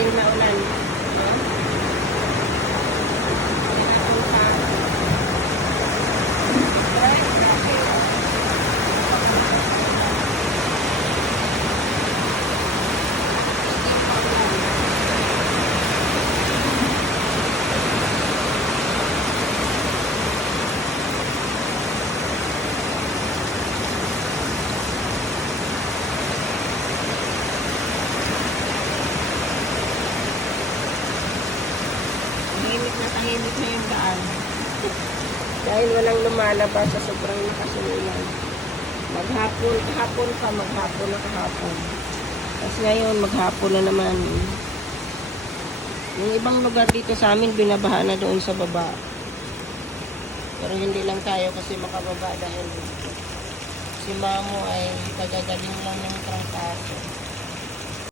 Tumigil na ulan. Tahimik na yung daan. Dahil walang lumalabas sa sobrang nakasulan. Kahapon na kahapon. Tapos ngayon, maghapon na naman. Yung ibang lugar dito sa amin, binabaha na doon sa baba. Pero hindi lang tayo kasi makababa dahil si Mamo ay kagagaling lang ng trangkaso.